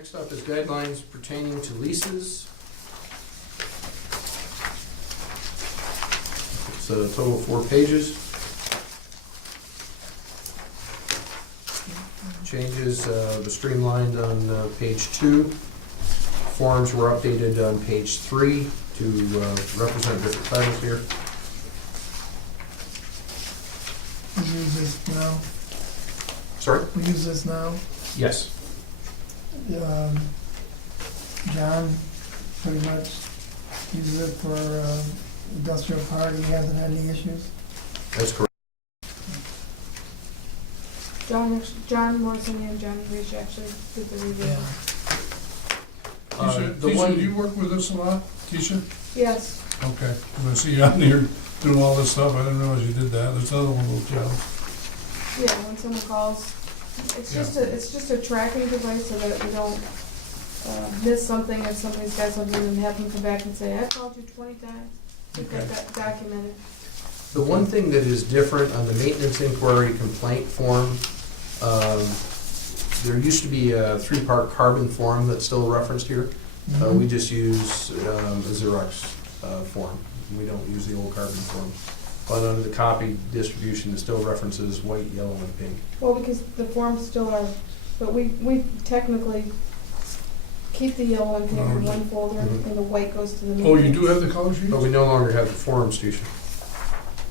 Next up is guidelines pertaining to leases. It's a total of 4 pages. Changes were streamlined on page 2. Forms were updated on page 3 to represent different titles here. We use this now. Sorry? We use this now. Yes. John pretty much uses it for industrial park. He hasn't had any issues. That's correct. John Morrison and John Reach actually did the review. Yeah. Tisha, The one- do you work with us a lot, Tisha? Yes, Okay, 'cause I see you out there doing all this stuff, I didn't realize you did that, there's another one of those jobs. yeah, when someone calls, it's just a tracking device so that we don't miss something if somebody's got something and have them come back and say, I called you 20 times. Keep Okay. that documented. The one thing that is different on the maintenance inquiry complaint form, there used to be a 3-part carbon form that's still referenced here. We just use a Xerox form. We don't use the old carbon form. But under the copy distribution, it still references white, yellow, and pink. Well, because the forms still are, but we technically keep the yellow and pink in one folder Mhm. and the white goes to the Oh, maintenance. you do have the color sheets? But we no longer have the forms, Tisha.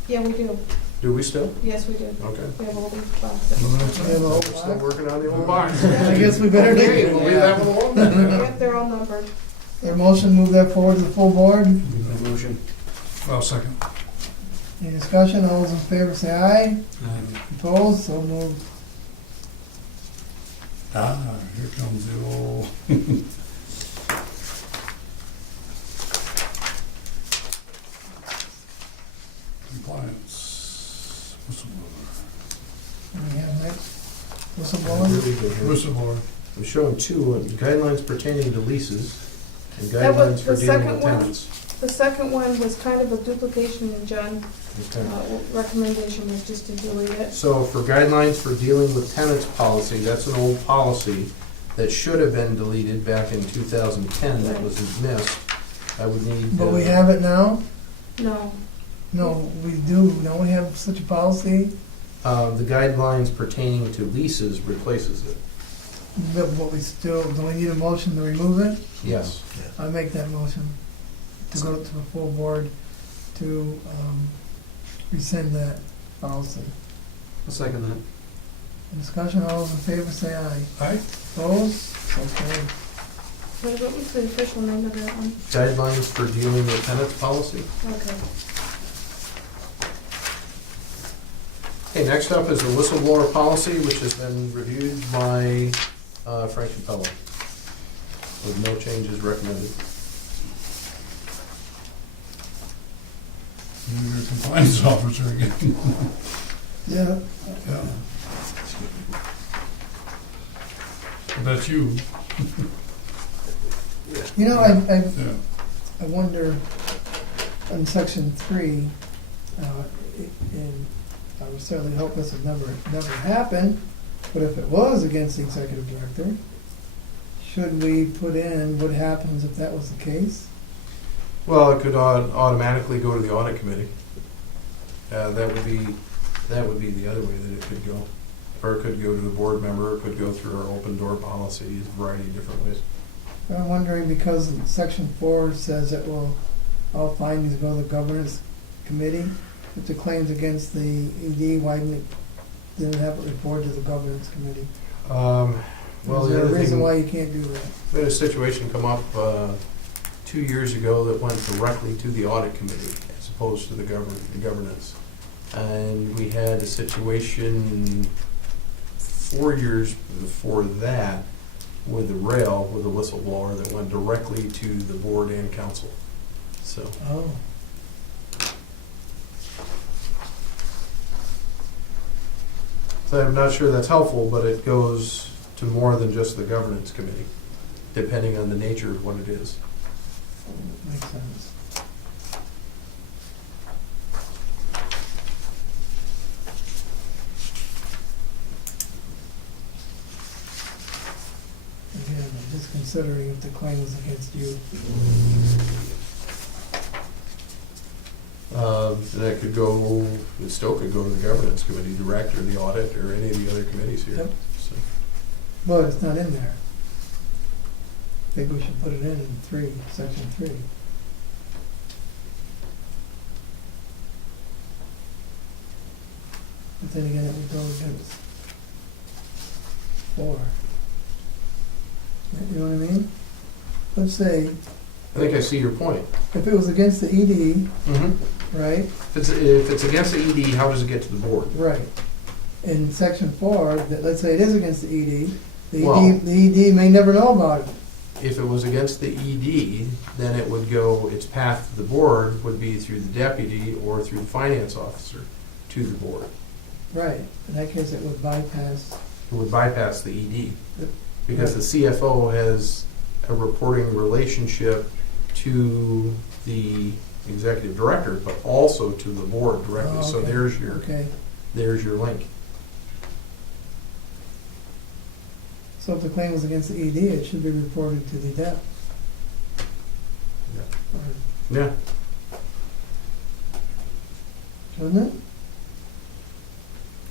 Yeah, we do. Do we still? Yes, we do. Okay. We have all these Well, boxes. that's- We have a whole We're still box. working on the old box. I guess we better Okay, do we'll leave that one alone then. Yep, they're all numbered. Your motion, move that forward to the full board. Motion. Well, second. Any discussion? All those in favor say aye. Opposed? So moved. Ah, here comes the old. Compliance. Whistleblower. What do we have next? Whistleblower? Really good here. Whistleblower. I'm showing 2 guidelines pertaining to leases and That was guidelines for the dealing second with one? tenants. The second one was kind of a duplication and John's Okay. recommendation was just to delete it. So for guidelines for dealing with tenants policy, that's an old policy that should have been deleted back in 2010 that was missed. I would need. But we have it now? No, No, we do. Don't we have such a policy? The guidelines pertaining to leases replaces it. But we still, do we need a motion to remove it? Yes. I make that motion to go to the full board to rescind that policy. I'll second that. Discussion, all those in favor say aye. Aye? Opposed? Okay. what was the official name of that one? Guidelines for dealing with tenants policy. Okay. Okay, next up is the whistleblower policy, which has been reviewed by Frank Capello, with no changes recommended. You're a compliance officer again. Yeah. Yeah. But that's you. You know, Yeah. I wonder, in section 3, and I would certainly hope this would never happen, but if it was against the executive director, should we put in what happens if that was the case? Well, it could automatically go to the audit committee. That would be the other way that it could go. Or it could go to the board member, it could go through our open door policies, a variety of different ways. I'm wondering because section 4 says that all findings go to the governance committee. If the claims against the ED, why didn't have it reported to the governance committee? Well, Is the there a other reason thing, why you can't do that? we had a situation come up 2 years ago that went directly to the audit committee as opposed to the governance. And we had a situation 4 years before that with the rail, with a whistleblower that went directly to the board and council. So, Oh. so I'm not sure that's helpful, but it goes to more than just the governance committee, depending on the nature of what it is. Makes sense. Again, I just considering if the claim was against you. That could go, it still could go to the governance committee, direct, or the audit, or any of the other committees here. Yep. So, But it's not in there. I think we should put it in three, section 3. But then again, it would go against 4. You know what I mean? Let's say, I think I see your point. if it was against the ED, Mm-hmm. right? If it's against the ED, how does it get to the board? Right. In section 4, that, let's say it is against the ED, Well- the ED may never know about it. If it was against the ED, then it would go, its path to the board would be through the deputy or through the finance officer to the board. Right. In that case, it would bypass. It would bypass the ED. Yep. Because the CFO has a reporting relationship to the executive director, but also to the board directly. Oh, So okay. Okay. there's your link. So if the claim was against the ED, it should be reported to the DEP. Yeah. Yeah. Shouldn't it?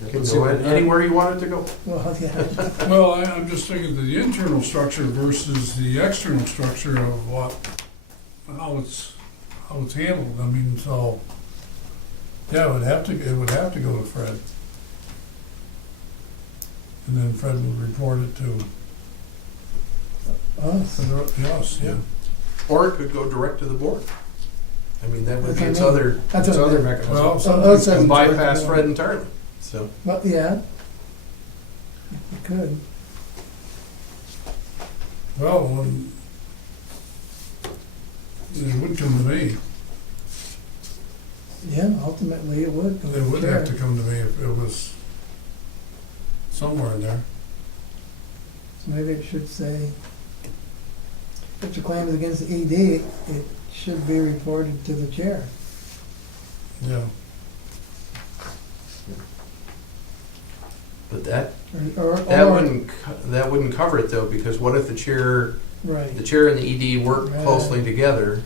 It can go anywhere you want it to go. Well, yeah. Well, I'm just thinking of the internal structure versus the external structure of how it's handled. I mean, so, yeah, it would have to go to Fred. And then Fred would report it to Us. us, yeah. Or it could go direct to the board. I mean, that would That's be what its I mean. other, That's its what I other mean. mechanism. Well, Oh, some- us It as can a bypass direct Fred one. entirely, so. But, yeah. You could. well, it would come to me. Yeah, ultimately it would. go It would to have to chair. come to me if it was somewhere in there. So maybe it should say, if the claim is against the ED, it should be reported to the chair. Yeah. But that Or, wouldn't cover it though, because what if the chair right. and the ED work Right. closely together?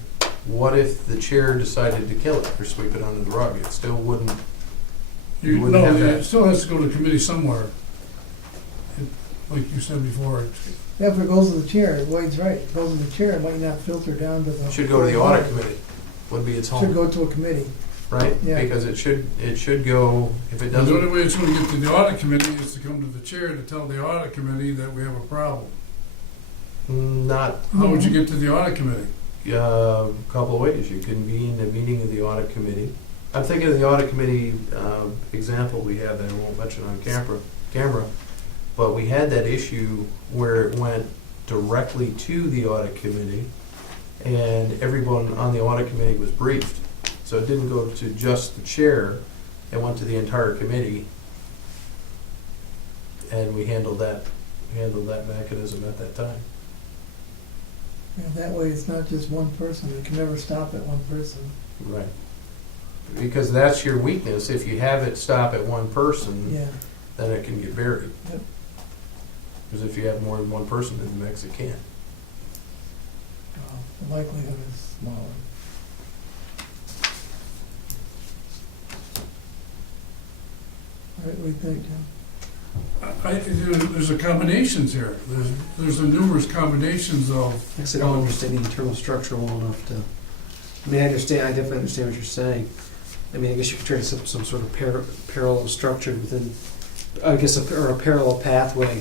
What if the chair decided to kill it or sweep it under the rug? It still wouldn't. You wouldn't No, have it that. still has to go to committee somewhere. Like you said before, Yeah, if it goes to the chair, Wade's right, it goes to the chair, it might not filter down to the. Should go to the audit committee. Would be its Should home, go to a committee. right? Yeah. Because it should go, if it the only doesn't, way it's gonna get to the audit committee is to come to the chair to tell the audit committee that we have a problem. not How would you get to the audit committee? a couple of ways. You can be in a meeting of the audit committee. I'm thinking of the audit committee example we had that I won't mention on camera, but we had that issue where it went directly to the audit committee, and everyone on the audit committee was briefed. So it didn't go to just the chair, it went to the entire committee, and we handled that mechanism at that time. Yeah, that way it's not just one person, it can never stop at one person. Right. Because that's your weakness. If you have it stop at one person, Yeah, then it can get buried. Yep. Because if you have more than one person in the mix, it can't. well, the likelihood is smaller. All right, what do you think, Jim? There's a combinations here. There's a numerous combinations of. I guess I don't understand the internal structure well enough to, I mean, I definitely understand what you're saying. I mean, I guess you could try to set up some sort of parallel structure within, I guess, or a parallel pathway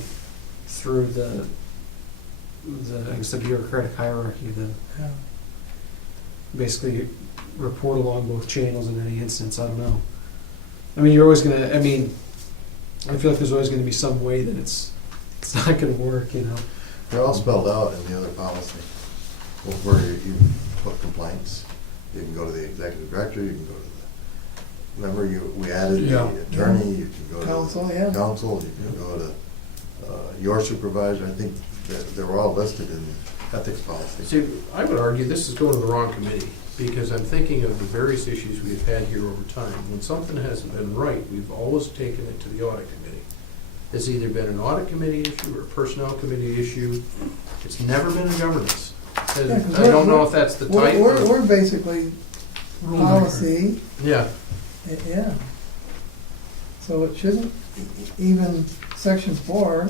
through I guess, the bureaucratic hierarchy, Yeah. basically report along both channels in any instance, I don't know. I mean, I feel like there's always gonna be some way that it's not gonna work, you know? They're all spelled out in the other policy, where you put complaints. You can go to the executive director, you can go to the, remember we added Yeah. the attorney, you can go to Counsel, the yeah. council, you can go to your supervisor. I think that they were all listed in ethics policy. See, I would argue this is going to the wrong committee, because I'm thinking of the various issues we've had here over time. When something hasn't been right, we've always taken it to the audit committee. has either been an audit committee issue or a personnel committee issue. It's never been a governance. And Yeah, 'cause I don't know if that's the type or, We're basically Rulemaker. policy, yeah. yeah. So it shouldn't, even section 4,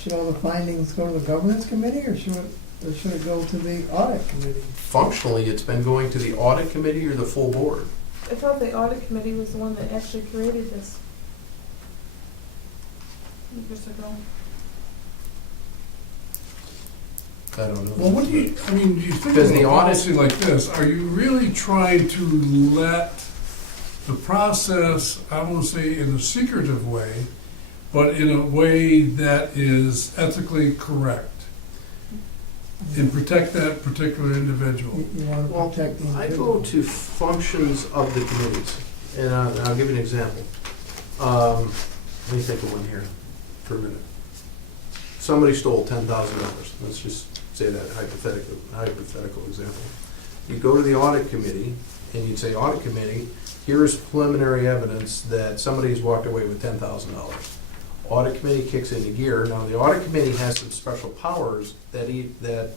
should all the findings go to the governance committee, or should it go to the audit committee? Functionally, it's been going to the audit committee or the full board. I thought the audit committee was the one that actually created this. Years ago. I don't know. Well, what do you, I mean, you think Because of the a audit- policy like this, are you really trying to let the process, I won't say in a secretive way, but in a way that is ethically correct and protect that particular individual? You want to Well, protect the I individual. go to functions of the committees, and I'll give you an example. Let me think of one here for a minute. Somebody stole $10,000. Let's just say that hypothetical example. You go to the audit committee, and you'd say, audit committee, here is preliminary evidence that somebody's walked away with $10,000. Audit committee kicks into gear. Now, the audit committee has some special powers that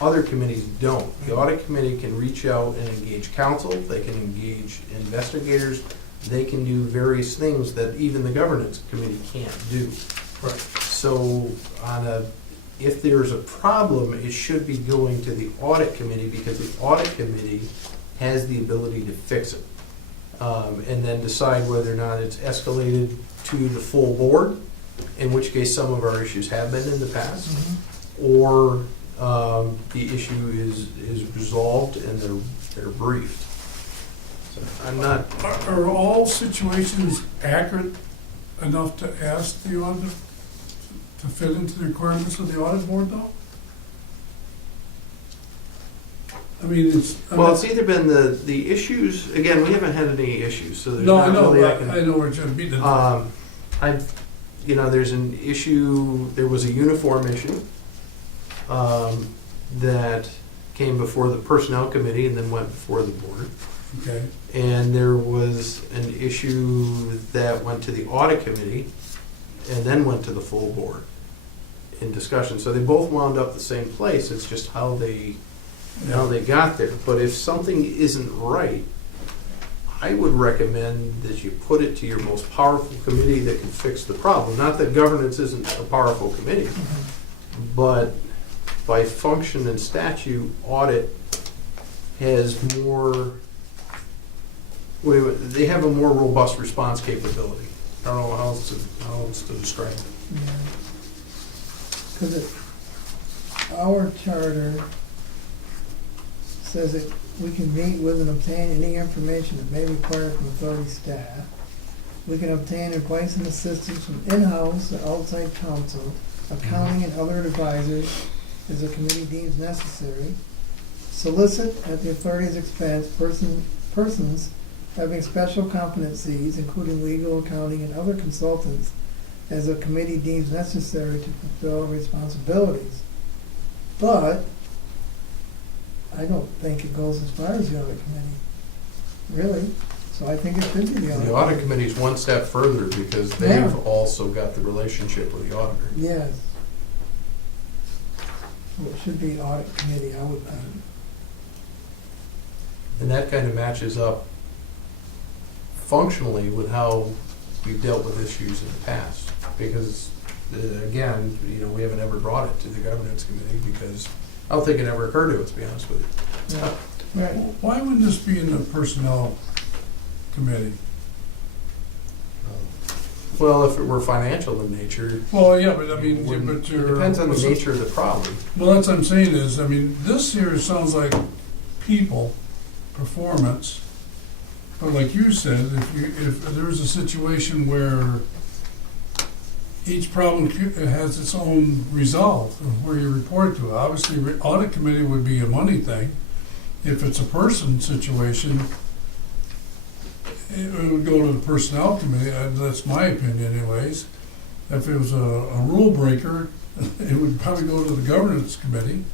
other committees don't. The audit committee can reach out and engage counsel, they can engage investigators, they can do various things that even the governance committee can't do. Right. So if there's a problem, it should be going to the audit committee, because the audit committee has the ability to fix it. And then decide whether or not it's escalated to the full board, in which case some of our issues have been in the past, or the issue is resolved and they're briefed. So I'm not, Are all situations accurate enough to ask the auditor to fit into the requirements of the audit board, though? I mean, well, it's either been the issues, again, we haven't had any issues, so there's no, I not know, really I I can. know where you're beating it. There's an issue, there was a uniform issue that came before the personnel committee and then went before the board. Okay, And there was an issue that went to the audit committee and then went to the full board in discussion. So they both wound up the same place, it's just how they got there. But if something isn't right, I would recommend that you put it to your most powerful committee that can fix the problem. Not that governance isn't a powerful committee, but by function and statute, audit has more, they have a more robust response capability. I don't know how else to describe it. Because our charter says that we can meet with and obtain any information that may be required from authority staff. We can obtain advice and assistance from in-house or outside counsel, accounting and other advisors as the committee deems necessary. Solicit at the authority's expense persons having special competencies, including legal, accounting, and other consultants, as the committee deems necessary to fulfill responsibilities. But I don't think it goes as far as the audit committee, really. So I think it should be the audit. The audit committee is one step further because they've Yeah. also got the relationship with the auditor. Yes. So it should be audit committee, I would think. And that kind of matches up functionally with how we've dealt with issues in the past. Because, again, we haven't ever brought it to the governance committee because I don't think it ever occurred to us, to be honest with you. Yeah. Right. why wouldn't this be in the personnel committee? Well, if it were financial in nature, Well, yeah, but I mean, wouldn't- but it you're. depends on the nature of the problem. Well, that's what I'm saying is, I mean, this here sounds like people, performance, but like you said, if there's a situation where each problem has its own resolve of where you report to, obviously, audit committee would be a money thing. If it's a person situation, it would go to the personnel committee, that's my opinion anyways. If it was a rule breaker, it would probably go to the governance committee.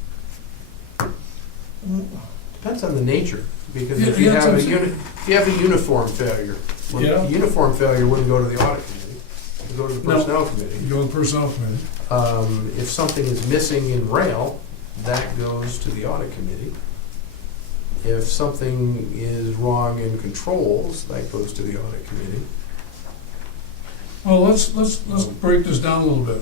Depends on the nature, because Yeah, if you that's have what a I'm saying. if you have a uniform failure, Yeah. uniform failure wouldn't go to the audit committee. to go to the No. personnel committee. You go to the personnel committee. If something is missing in rail, that goes to the audit committee. If something is wrong in controls, that goes to the audit committee. Well, let's break this down a little bit.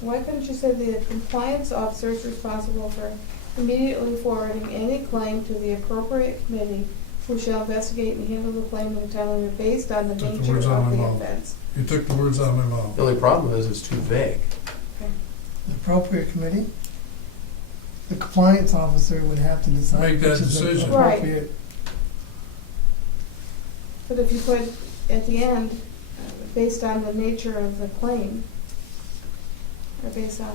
Why couldn't you say the compliance officer is responsible for immediately forwarding any claim to the appropriate committee who shall investigate and handle the claim in a timely manner based on the Took the nature words of out of my the mouth. offense? You took the words out of my mouth. The only problem is it's too vague. The appropriate committee, the compliance officer would have to decide. Make that which is the decision. Right. appropriate. But if you put at the end, based on the nature of the claim, or based on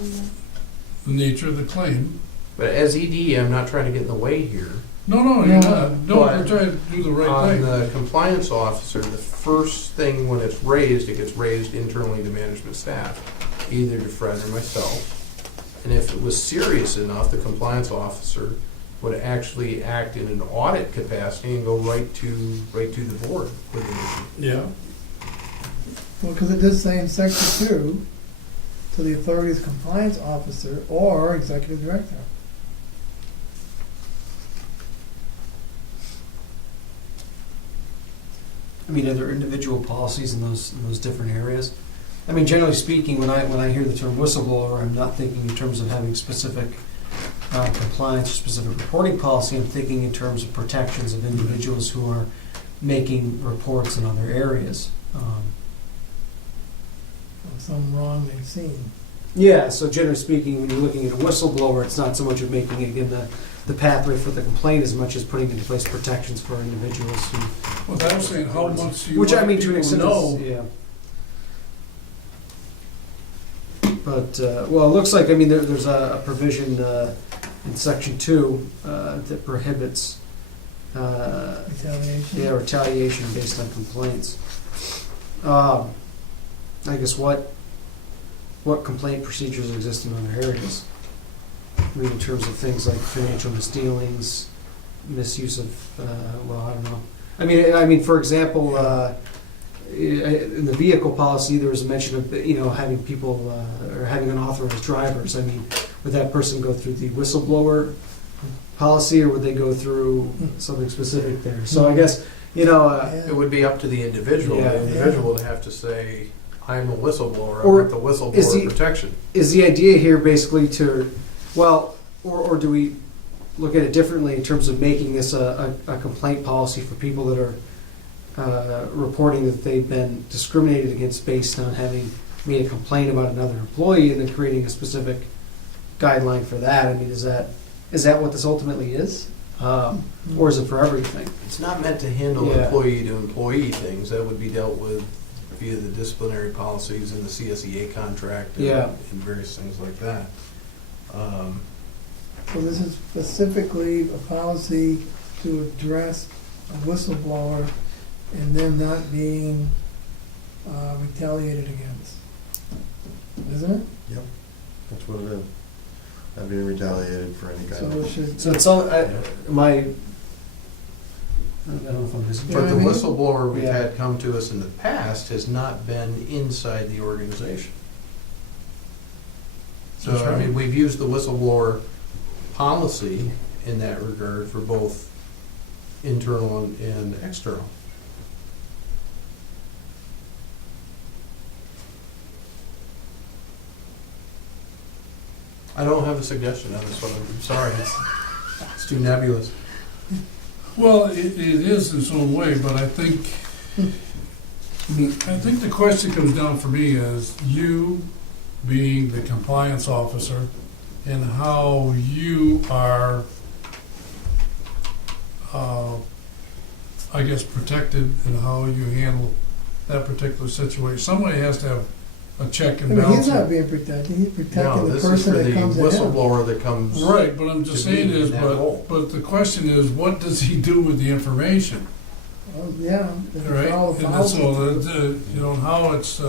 The nature of the claim. But as ED, I'm not trying to get in the way here. No, you're No. not. No, But we're trying to do the right On thing. the compliance officer, the first thing when it's raised, it gets raised internally to management staff, either to Fred or myself. And if it was serious enough, the compliance officer would actually act in an audit capacity and go right to the board with the issue. Yeah. Well, because it does say in section 2, to the authority's compliance officer or executive director. I mean, are there individual policies in those different areas? I mean, generally speaking, when I hear the term whistleblower, I'm not thinking in terms of having specific compliance or specific reporting policy. I'm thinking in terms of protections of individuals who are making reports in other areas. Of some wrong they've seen. Yeah, so generally speaking, when you're looking at a whistleblower, it's not so much of making, again, the pathway for the complaint as much as putting into place protections for individuals who. Well, I'm saying how much do you Which I want mean, to an people extent, know? yeah. But, well, it looks like, I mean, there's a provision in section 2 that prohibits, Retaliation. yeah, retaliation based on complaints. I guess what complaint procedures exist in other areas? I mean, in terms of things like financial misdealings, misuse of, well, I don't know. I mean, for example, in the vehicle policy, there was a mention of, having people, or having unauthorized drivers. I mean, would that person go through the whistleblower policy, or would they go through something specific there? So I guess, It would be up to the individual. Yeah. The individual would have to say, I'm a whistleblower, Or I'm with the is he- whistleblower protection. is the idea here basically to, well, or do we look at it differently in terms of making this a complaint policy for people that are reporting that they've been discriminated against based on having made a complaint about another employee, and then creating a specific guideline for that? I mean, is that what this ultimately is? Or is it for everything? It's not meant to handle Yeah. employee-to-employee things. That would be dealt with via the disciplinary policies and the CSEA contract and, Yeah. and various things like that. So this is specifically a policy to address a whistleblower and them not being retaliated against. Isn't it? Yep, that's what it is. Not being retaliated for any kind So it of. should, So it's all, I don't know if I'm missing. Yeah, But I the mean- whistleblower we've Yeah. had come to us in the past has not been inside the organization. So, That's I right. mean, we've used the whistleblower policy in that regard for both internal and external. I don't have a suggestion on this one, I'm sorry, it's too nebulous. Well, it is in its own way, but I think the question comes down for me is you being the compliance officer and how you are, I guess, protected and how you handle that particular situation. Somebody has to have a check I and mean, he's balance. not being protected, he's No, protecting the this is person for the that comes to him. whistleblower that comes. Right, but I'm just to be saying is, in that role. but the question is, what does he do with the information? Well, yeah, if you Right, follow and the that's policy. all, how it's,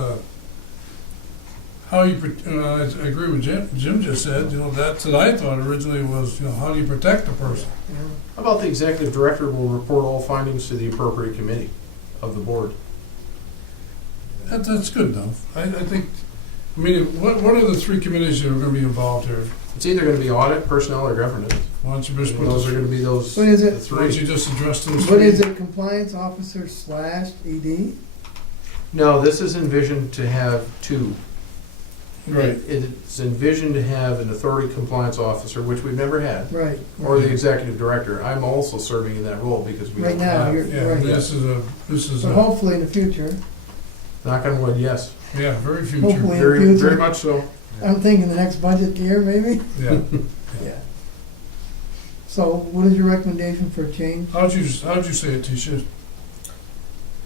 how you, I agree with Jim just said, that's what I thought originally was, how do you protect a person? Yeah. How about the executive director will report all findings to the appropriate committee of the board? That's good enough. I think, I mean, what are the three committees that are gonna be involved here? It's either gonna be audit, personnel, or governance. Why don't you just put Those are those, gonna be those, What is the it? why don't you three. just address those What three? is it, compliance officer / ED? No, this is envisioned to have two. Right, It's envisioned to have an authority compliance officer, which we've never had, Right. or the executive director. I'm also serving in that role because we Right don't now, have, you're, yeah, right. this is But a, hopefully in the future, knock on wood, yes. yeah, very future, hopefully in the Very, very future, much so. I'm thinking the next budget year, maybe? yeah. Yeah. So what is your recommendation for a change? How'd you say it, Tisha?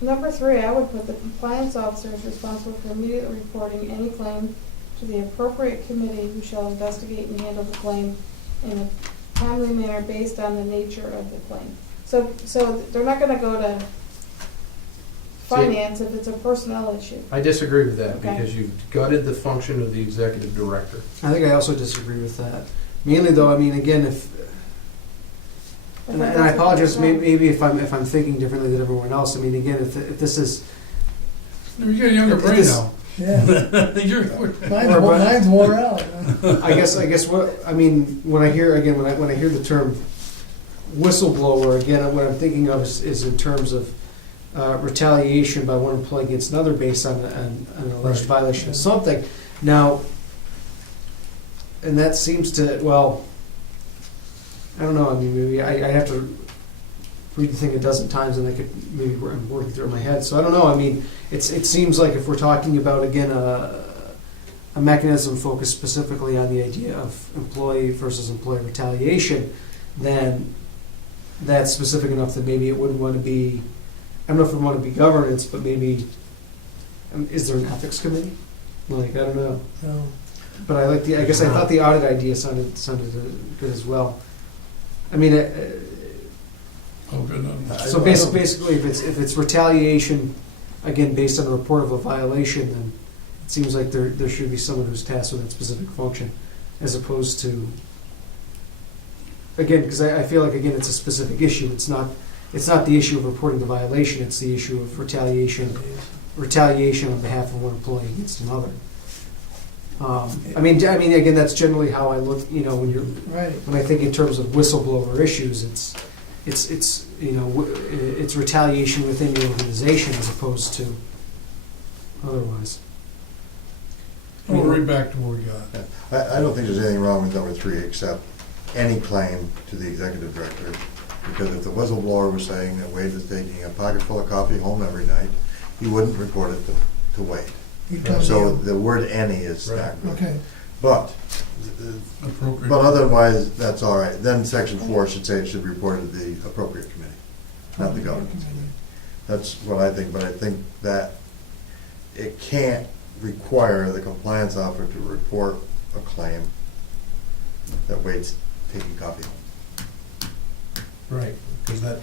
Number 3, I would put the compliance officer is responsible for immediately reporting any claim to the appropriate committee who shall investigate and handle the claim in a timely manner based on the nature of the claim. So they're not gonna go to finance if it's a personnel issue. I disagree with that Okay. because you've gutted the function of the executive director. I think I also disagree with that. Mainly though, I mean, again, if, and I apologize, maybe if I'm thinking differently than everyone else, I mean, again, if this is, You got a younger If brain this- now. Yeah, You're, mine's wore out. I guess what, I mean, when I hear the term whistleblower, again, what I'm thinking of is in terms of retaliation by one employee against another based on an alleged Right. violation of something. Now, and that seems to, well, I don't know, I mean, maybe I have to read the thing a dozen times and I could, maybe I'm working through it in my head, so I don't know, I mean, it seems like if we're talking about, again, a mechanism focused specifically on the idea of employee versus employee retaliation, then that's specific enough that maybe it wouldn't want to be, I don't know if it would want to be governance, but maybe, is there an ethics committee? Like, I don't know. No. But I like I guess I thought the audit idea sounded good as well. I mean, oh, good enough. so basically, if it's retaliation, again, based on a report of a violation, then it seems like there should be someone who's tasked with that specific function, as opposed to, again, because I feel like, again, it's a specific issue. It's not the issue of reporting the violation. It's the issue of retaliation on behalf of one employee against another. I mean, again, that's generally how I look. You know, Right. when I think in terms of whistleblower issues, it's it's retaliation within your organization as opposed to otherwise. We'll read back to what we got. I don't think there's anything wrong with number 3, except any claim to the executive director. Because if the whistleblower was saying that Wade was taking a pocket full of coffee home every night, he wouldn't report it to Wade. You come So to the word any is Right. not you. good. Okay. But, Appropriate. but otherwise, that's all right. Then section 4 should say it should be reported to the appropriate committee, not the government. That's what I think, but I think that it can't require the compliance officer to report a claim that Wade's taking coffee home. Right, because that,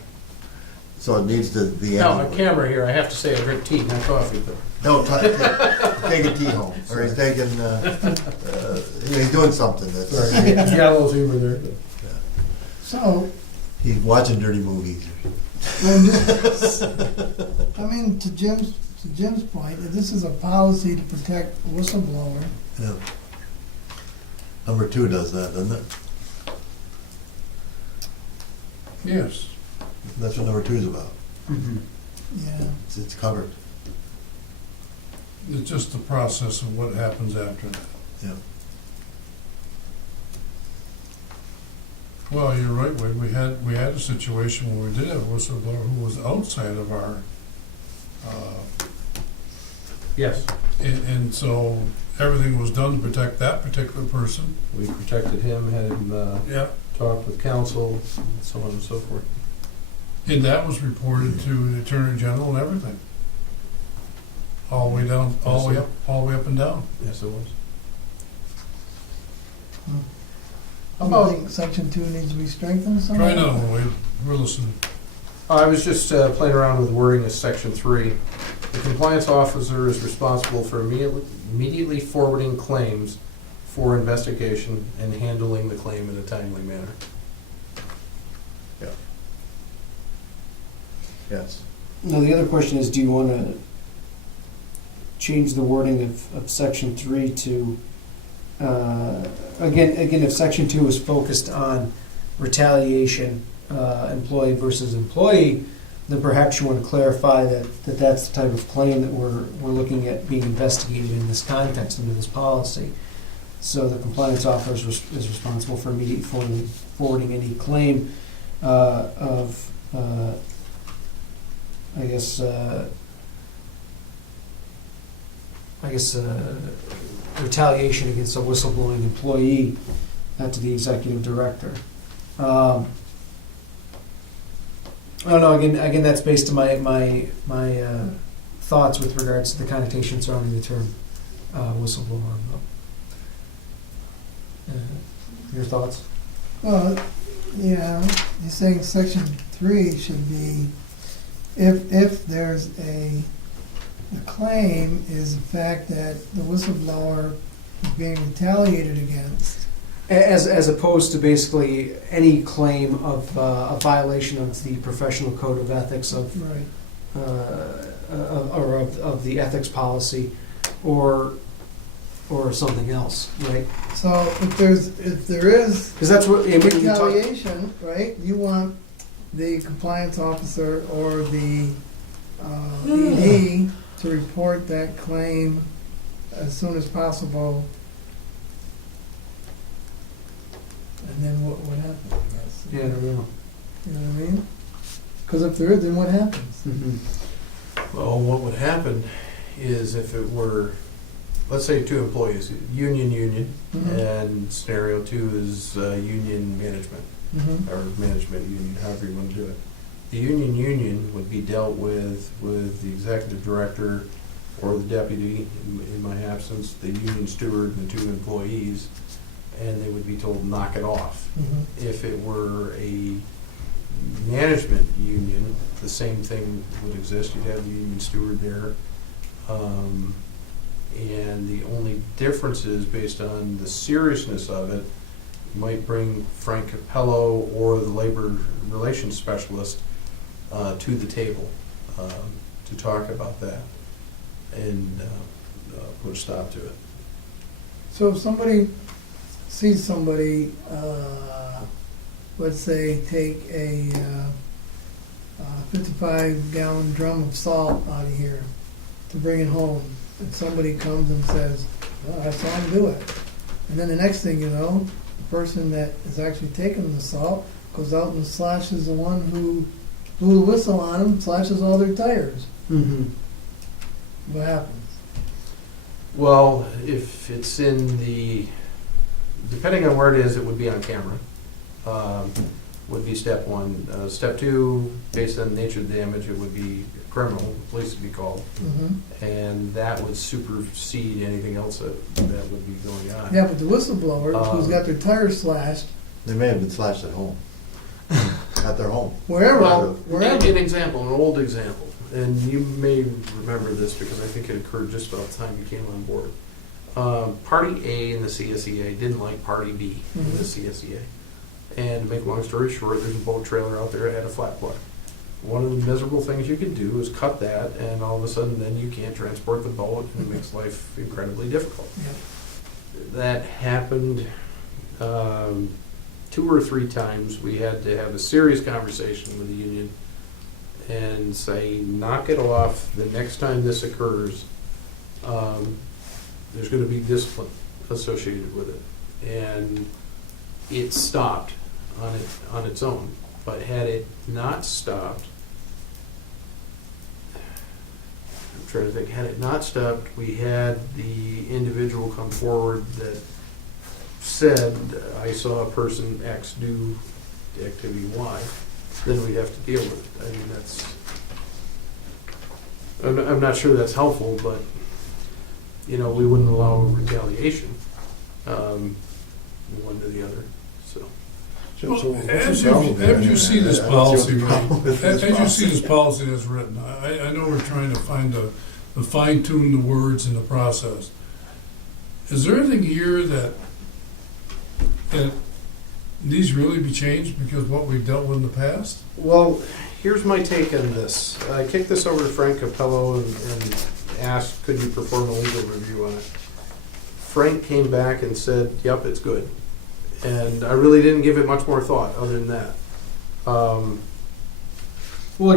So it needs to, the now, end. on camera here, I have to say I drink tea, not coffee, but No, take a tea home, or he's taking, he's doing something that's, sorry, gallows humor there. So, he's watching dirty movies. I'm just, I mean, to Jim's point, if this is a policy to protect whistleblower, Yeah. Number 2 does that, doesn't it? Yes. That's what number 2 is about. yeah. It's covered. It's just the process of what happens after that. Yeah. Well, you're right, Wade. We had a situation where we did have a whistleblower who was outside of our, Yes, and so everything was done to protect that particular person. we protected him, had him Yeah. talk with counsel, and so on and so forth. And that was reported to the Attorney General and everything. All the way down, all the way up and down. Yes, it was. Do you think section 2 needs to be strengthened somehow? Try another one, Wade. We're listening. I was just playing around with wording of section 3. The compliance officer is responsible for immediately forwarding claims for investigation and handling the claim in a timely manner. Yes. Now, the other question is, do you want to, change the wording of section 3 to, again, if section 2 is focused on retaliation, employee versus employee, then perhaps you want to clarify that that's the type of claim that we're looking at being investigated in this context, under this policy. So the compliance officer is responsible for immediately forwarding any claim of, retaliation against a whistleblowing employee to the executive director. I don't know. Again, that's based on my thoughts with regards to the connotation surrounding the term whistleblower. Your thoughts? Well, yeah, you're saying section 3 should be, if there's the claim is the fact that the whistleblower is being retaliated against. As opposed to basically any claim of a violation of the professional code of ethics of Right. or of the ethics policy, or something else, right? So if there is Because that's what when you talk. retaliation, right, you want the compliance officer or the ED to report that claim as soon as possible. And then what would happen, I guess? Yeah, I don't know. You know what I mean? Because if there is, then what happens? Well, what would happen is if it were, let's say 2 employees, union, Mhm. and scenario 2 is union management, Mhm. or management union, however you want to do it. The union would be dealt with the executive director or the deputy, in my absence, the union steward and the 2 employees, and they would be told, knock it off. Mhm. If it were a management union, the same thing would exist. You'd have the union steward there. And the only difference is based on the seriousness of it, you might bring Frank Capello or the labor relations specialist to the table to talk about that and put a stop to it. So if somebody sees somebody, let's say, take a 55-gallon drum of salt out of here to bring it home, and somebody comes and says, well, I saw him do it. And then the next thing you know, the person that is actually taking the salt goes out and slashes the one who blew the whistle on him, slashes all their tires. Mm-hmm. What happens? Well, if it's in the, depending on where it is, it would be on camera. Would be step 1. Step 2, based on the nature of the damage, it would be criminal, the police would be called. Mm-hmm. And that would supersede anything else that would be going on. Yeah, but the whistleblower who's got their tires slashed, They may have been slashed at home, at their home. wherever, Well, wherever. an example, an old example, and you may remember this because I think it occurred just about the time you came on board. Party A in the CSEA didn't like Party B in the CSEA. And to make a long story short, there's a boat trailer out there that had a flat plug. One of the miserable things you can do is cut that, and all of a sudden then you can't transport the boat, and it makes life incredibly difficult. Yep. That happened 2 or 3 times. We had to have a serious conversation with the union and say, knock it off. The next time this occurs, there's going to be discipline associated with it. And it stopped on its own. But had it not stopped, I'm trying to think, had it not stopped, we had the individual come forward that said, I saw a person X do activity Y, then we'd have to deal with it. I mean, I'm not sure that's helpful, but, we wouldn't allow retaliation, one to the the other, so. Well, as you see this policy, as you see this policy as written, I know we're trying to find to fine tune the words in the process. Is there anything here that needs really be changed because of what we've dealt with in the past? Well, here's my take on this. I kicked this over to Frank Capello and asked, could you perform a legal review on it? Frank came back and said, yep, it's good. And I really didn't give it much more thought other than that. Well,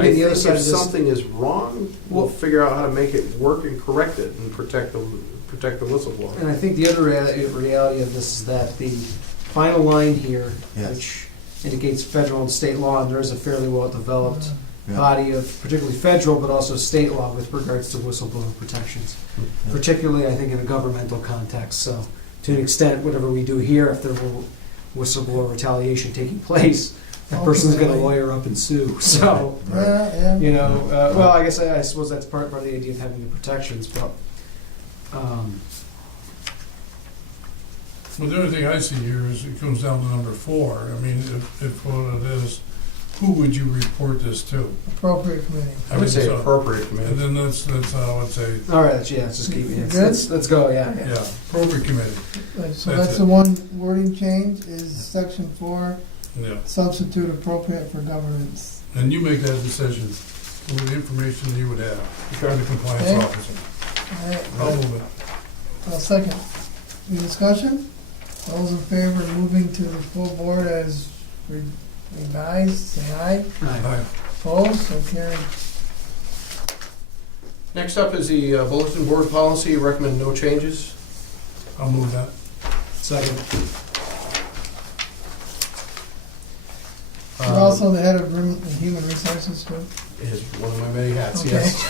I again, the other think side if of this, something is wrong, we'll figure out how to make it work and correct it and protect the whistleblower. and I think the other reality of this is that the final line here, Yes. which indicates federal and state law, and there is a fairly well-developed Yeah. body of particularly federal, but also state law with regards to whistleblower protections, Yeah. particularly, I think, in a governmental context. So, to an extent, whatever we do here, if there were whistleblower retaliation taking place, that person's going to Ultimately. lawyer up and sue. So, Yeah, you know, well, I guess I suppose that's part of the idea of having the protections, but. Well, the only thing I see here is it comes down to number 4. I mean, if what it is, who would you report this to? appropriate committee. I would say So- appropriate And committee. then that's how I would say, All right, yeah, let's just keep it. Good? Let's go. Yeah. yeah, appropriate committee, Right, so That's that's it. the one wording change, is section 4, yeah. substitute appropriate for governance. And you make that decision with the information that you would have. You're the compliance Okay. officer. All right, I'll move it. I'll second. Any discussion? All those in favor of moving to the full board as revised, say aye. Aye. Opposed, so carried. Next up is the bulletin board policy. Recommend no changes. I'll move that. Second. You're also the head of human resources too. Is one of my many hats, Okay. yes.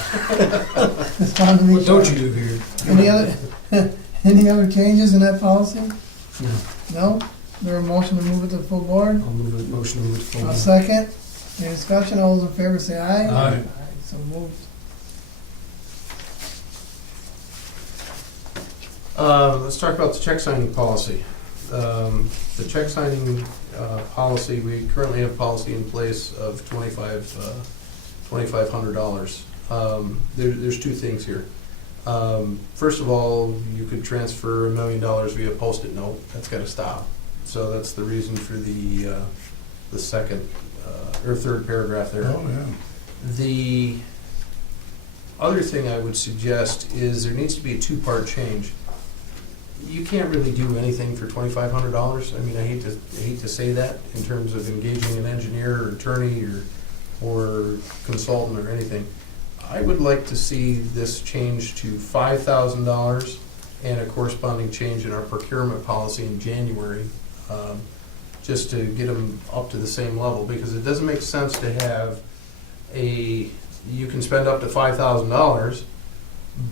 Just wanted to be What don't sure. you do here? Any other changes in that policy? No. No? There a motion to move it to the full board? I'll move it. Motion to move it I'll forward. second. Any discussion? All those in favor say aye. Aye. So moved. Let's talk about the check signing policy. The check signing policy, we currently have policy in place of $2,500. There's two things here. First of all, you could transfer $1 million via Post-it note. That's got to stop. So that's the reason for the second or third paragraph there. Oh, yeah. The other thing I would suggest is there needs to be a two-part change. You can't really do anything for $2,500. I mean, I hate to say that in terms of engaging an engineer or attorney or consultant or anything. I would like to see this change to $5,000 and a corresponding change in our procurement policy in January, just to get them up to the same level, because it doesn't make sense to have you can spend up to $5,000,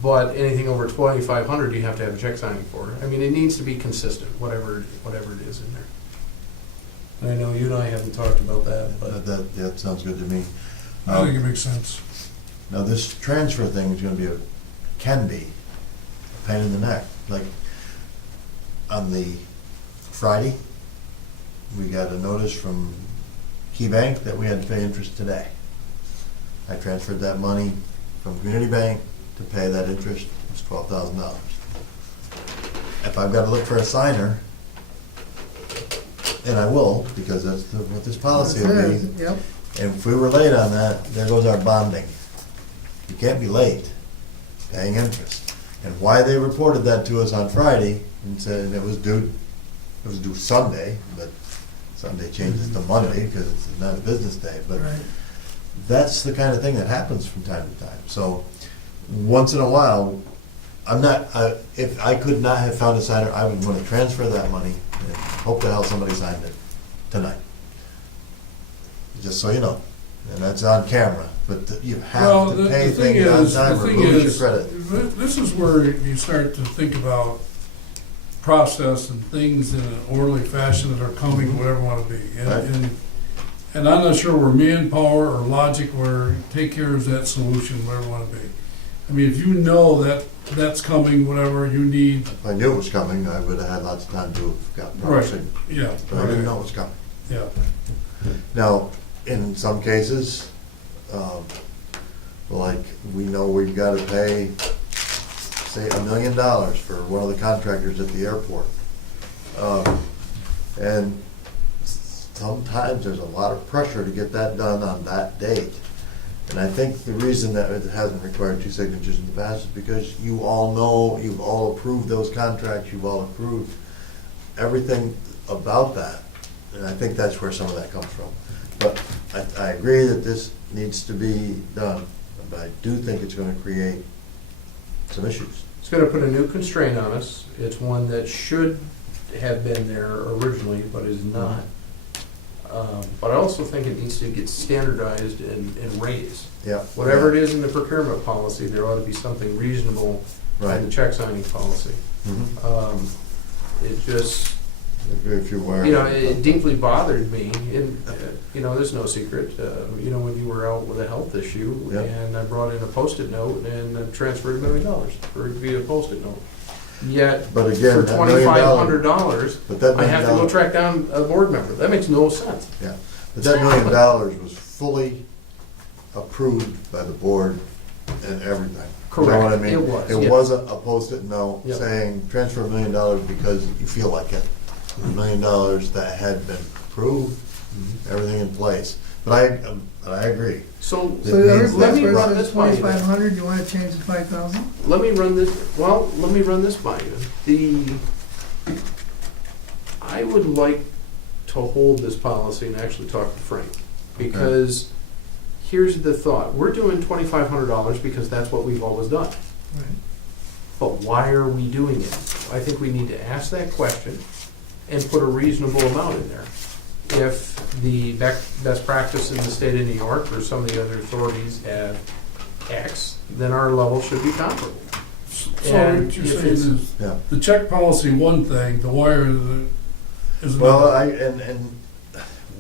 but anything over $2,500 you have to have a check signing for. I mean, it needs to be consistent, whatever it is in there. And I know you and I haven't talked about that, but That sounds good to me. I think it makes sense. Now, this transfer thing is gonna be can be a pain in the neck. Like, on the Friday, we got a notice from Key Bank that we had to pay interest today. I transferred that money from Community Bank to pay that interest. It's $12,000. If I've got to look for a signer, and I will, because that's what this policy will be. Yep. And if we were late on that, there goes our bonding. You can't be late paying interest. And why they reported that to us on Friday and said it was due Sunday, but Sunday changes to Monday because it's not a business day. But Right. that's the kind of thing that happens from time to time. So once in a while, if I could not have found a signer, I would want to transfer that money and hope to hell somebody signed it tonight. Just so you know. And that's on camera, but you Well, have the to pay thing things on is, time the or thing lose is, your credit. this is where you start to think about process and things in an orderly fashion that are coming, whatever it want to be. Right. And I'm not sure where manpower or logic where take care of that solution, whatever it want to be. I mean, if you know that that's coming, whatever you need, If I knew it was coming, I would have had lots of time to have gotten Right. proper signal. yeah. But I didn't right, know it was coming. Yeah. Now, in some cases, like, we know we've got to pay, say, $1 million for one of the contractors at the airport. And sometimes there's a lot of pressure to get that done on that date. And I think the reason that it hasn't required two signatures in the past is because you all know, you've all approved those contracts, you've all approved everything about that. And I think that's where some of that comes from. But I agree that this needs to be done, but I do think it's gonna create some issues. It's gonna put a new constraint on us. It's one that should have been there originally, but is not. But I also think it needs to get standardized and raised. Yeah. Whatever it is in the procurement policy, there ought to be something reasonable in Right. the check signing policy. Mhm. It just, Very few wire. you know, it deeply bothered me, and, you know, there's no secret, you know, when you were out with a health issue, Yep. and I brought in a Post-it note and transferred $1 million for it to be a Post-it note. Yet, But again, for that $1 million, $2,500, but that I have to go $1 million, track down a board member. That makes no sense. yeah, but that $1 million was fully approved by the board and everything. You know what I Correct. mean? It was, It yeah. wasn't a Post-it note Yep. saying transfer $1 million because you feel like it. It was $1 million that had been approved, everything in place. But I agree. So, So It the means let me where it run says this by you. 2,500, you wanna change to 5,000? Let me run this, well, let me run this by you. I would like to hold this policy and actually talk to Frank, because here's the thought. We're doing $2,500 because that's what we've always done. Right. But why are we doing it? I think we need to ask that question and put a reasonable amount in there. If the best practice in the state of New York or some of the other authorities have X, then our level should be comparable. So And what you're if saying it's- is, Yeah. the check policy, one thing, the wire is Well, another. and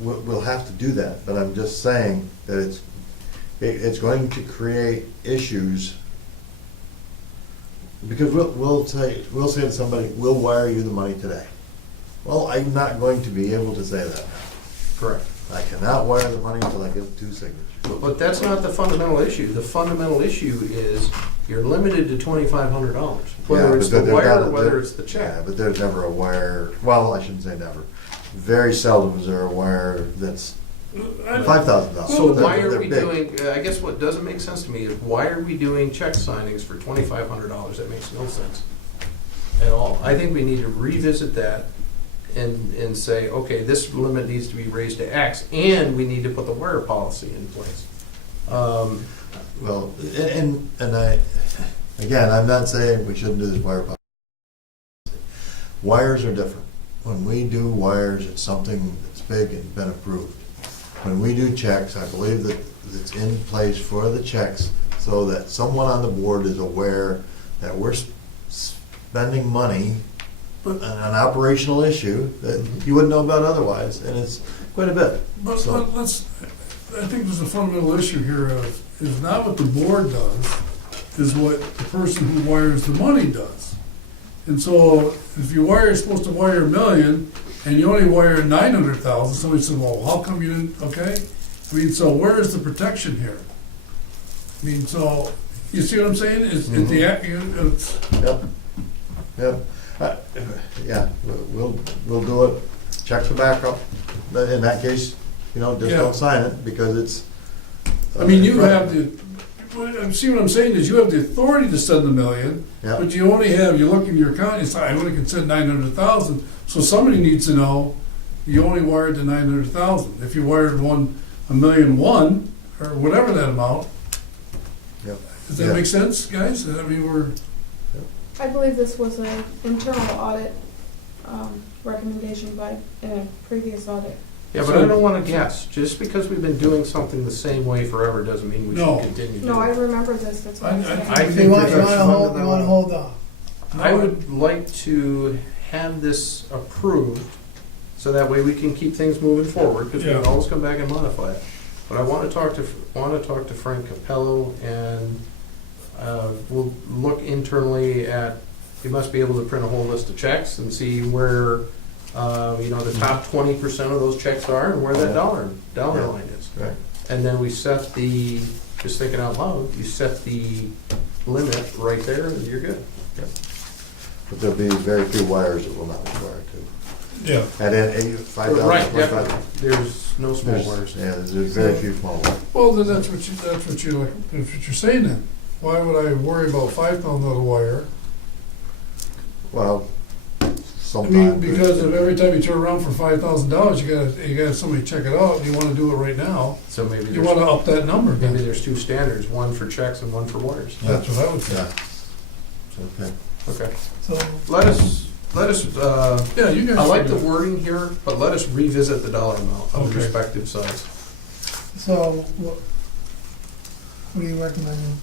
we'll have to do that, but I'm just saying that it's going to create issues. Because we'll say to somebody, we'll wire you the money today. Well, I'm not going to be able to say that. Correct. I cannot wire the money until I get two signatures. But that's not the fundamental issue. The fundamental issue is you're limited to $2,500, Yeah, whether it's but the there's wire not- or whether it's the Yeah, check. but there's never a wire, well, I shouldn't say never. Very seldom is there a wire that's $5,000. So why are They're we big. doing, I guess what doesn't make sense to me is why are we doing check signings for $2,500? That makes no sense at all. I think we need to revisit that and say, okay, this limit needs to be raised to X, and we need to put the wire policy in place. Well, and again, I'm not saying we shouldn't do this wire policy. Wires are different. When we do wires, it's something that's big and been approved. When we do checks, I believe that it's in place for the checks so that someone on the board is aware that we're spending money on an operational issue that you wouldn't know about otherwise, and it's quite a bit. But So- let's, I think there's a fundamental issue here of, is not what the board does, is what the person who wires the money does. And so if you're supposed to wire $1 million and you only wire 900,000, somebody said, well, how come you didn't, okay? I mean, so where is the protection here? I mean, so, you see what I'm saying? It's, Yep, yep. Yeah, we'll do it. Checks for backup. But in that case, just Yeah. don't sign it because it's. I mean, you have the, see what I'm saying is you have the authority to send the $1 million, Yeah, but you only have, you look in your account, you say, I only can send 900,000. So somebody needs to know, you only wired the 900,000. If you wired $1,000,001 or whatever that amount, yep. does that Yeah. make sense, guys? I mean, I believe this was an internal audit recommendation in a previous audit. Yeah, but I don't want to guess. Just because we've been doing something the same way forever doesn't mean we No. should continue No, I doing it. rememd this, that's what I'm I saying. I So you think want, that you that's wanna hold off? I would like to have this approved, so that way we can keep things moving forward, because we can Yeah. always come back and modify it. But I want to talk to Frank Capello, and we'll look internally at, you must be able to print a whole list of checks and see where, the top 20% of those checks are, and where that dollar Yeah. line is. Right. And then we set the, just thinking out loud, you set the limit right there, and you're good. But there'll be very few wires that will not require to. Yeah, At any, 5,000. Right, 25,000. definitely. There's no small There's- waters. Yeah, there's very few small ones. well, then that's what you're saying then. Why would I worry about 5 pound lead wire? Well, I mean, sometimes. because if every time you turn around for $5,000, you gotta have somebody check it out, and you wanna do it right now, So maybe you there's, wanna up that number. maybe there's two standards, one for checks and one for waters. That's what I would Yeah. think. Okay. Okay. So, Let us, Yeah, you guys. I like the should do it. wording here, but let us revisit the dollar amount of the Okay. respective sides. so what are you recommending?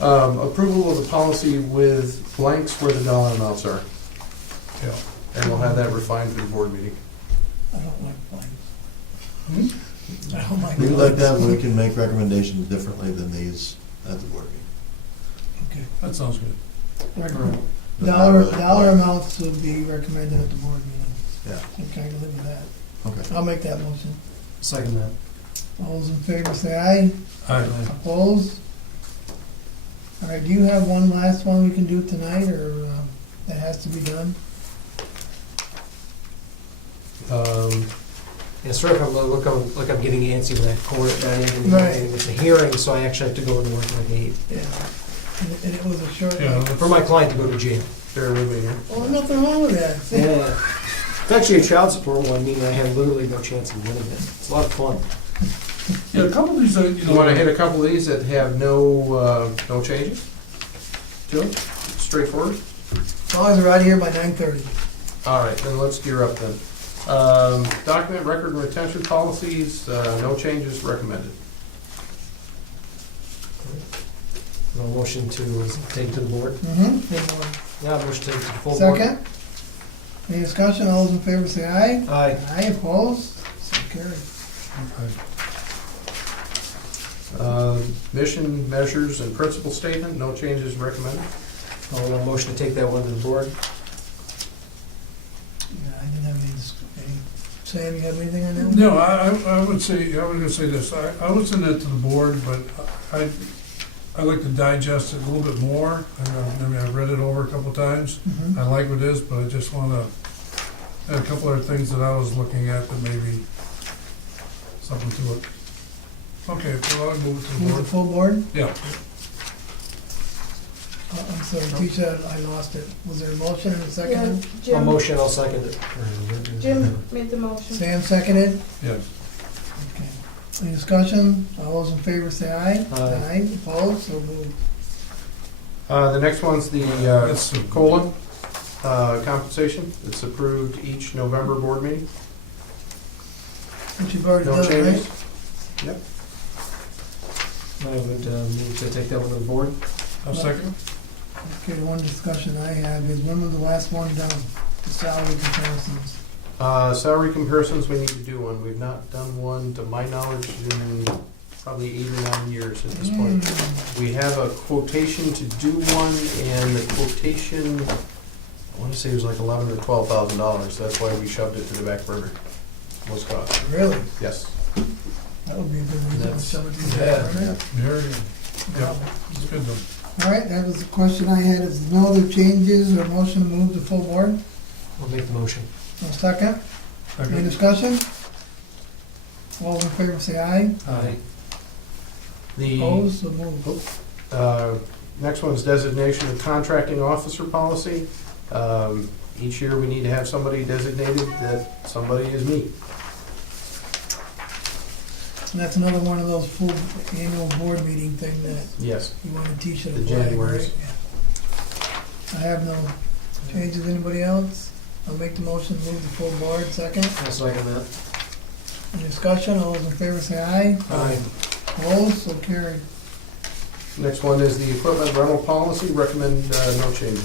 Approval of the policy with blanks where the dollar amounts are, Yeah. and we'll have that refined for the board meeting. I don't like blank. Hmm? I don't like. We like that, blanks. we can make recommendations differently than these at the board meeting. Okay. That sounds good. Recommend- But not really Dollar blank. amounts would be recommended at the board meeting. Yeah, Okay, I can live with that. okay. I'll make that motion. Second that. All those in favor say aye. Aye. Opposed? All right, do you have one last one we can do tonight, or that has to be done? Yeah, sorry if I'm, like I'm getting antsy with that corner, Right. it's a hearing, so I actually have to go into work like 8. Yeah. And it was a short, Yeah, For my client to go to jail. Bear with me here. well, nothing wrong with that. Yeah. It's actually a child support one, meaning I have literally no chance of winning it. It's a lot of fun. Yeah, a couple of these, you You know. wanna hit a couple of these that have no changes? Joe, straightforward? As long as we're out of here by 9:30. All right, then let's gear up then. Document record and retention policies, no changes recommended. No motion to take to the board. Mm-hmm. Yeah, motion to take to the full board. Second? Any discussion? All those in favor say aye. Aye. Aye, opposed? So carried. Mission, measures, and principal statement, no changes recommended. I'll motion to take that one to the board. Yeah, I didn't have any, Sam, you have anything on that one? No, I would say, I was gonna say this, I would send that to the board, but I like to digest it a little bit more. I mean, I've read it over a couple times. Mhm. I like what it is, but I just wanna, add a couple other things that I was looking at that maybe something to it. Okay, well, I'll move it to the Move the board. full board? Yeah, I'm sorry, teacher, I lost it. Was there a motion and a second? Yeah, I'll Jim, motion, I'll second it. Jim made the motion. Sam seconded? yes. Okay. Any discussion? All those in favor say aye. Aye. Opposed? So moved. The next one's the That's COLA compensation. It's approved each November board meeting. Which you've already No done, changes. right? Yep. I would move to take that one to the board. I'll second. Okay, one discussion I have is when was the last one done? The salary comparisons. Salary comparisons, we need to do one. We've not done one, to my knowledge, in probably 8 or 9 years at this point. We have a quotation to do one, and the quotation, I want to say it was like $11,000 or $12,000. That's why we shoved it to the back burner. Was cost. Really? Yes. That would be a good reason to That's- shove it to the yeah, back burner. Very good. Yeah, it's good though. All right, that was the question I had. Is no other changes or motion to move to full board? I'll make the motion. No second? Any Second. discussion? All those in favor say aye. Aye. The Opposed? So moved. next one is designation of contracting officer policy. Each year, we need to have somebody designated that somebody is me. And that's another one of those full annual board meeting thing that Yes. you want to teach at a The flag, Januaries. right? Yeah. I have no changes. Anybody else? I'll make the motion, move the full board. Second. I'll second that. Any discussion? All those in favor say aye. Aye. Opposed? So carried. Next one is the equipment rental policy. Recommend no changes.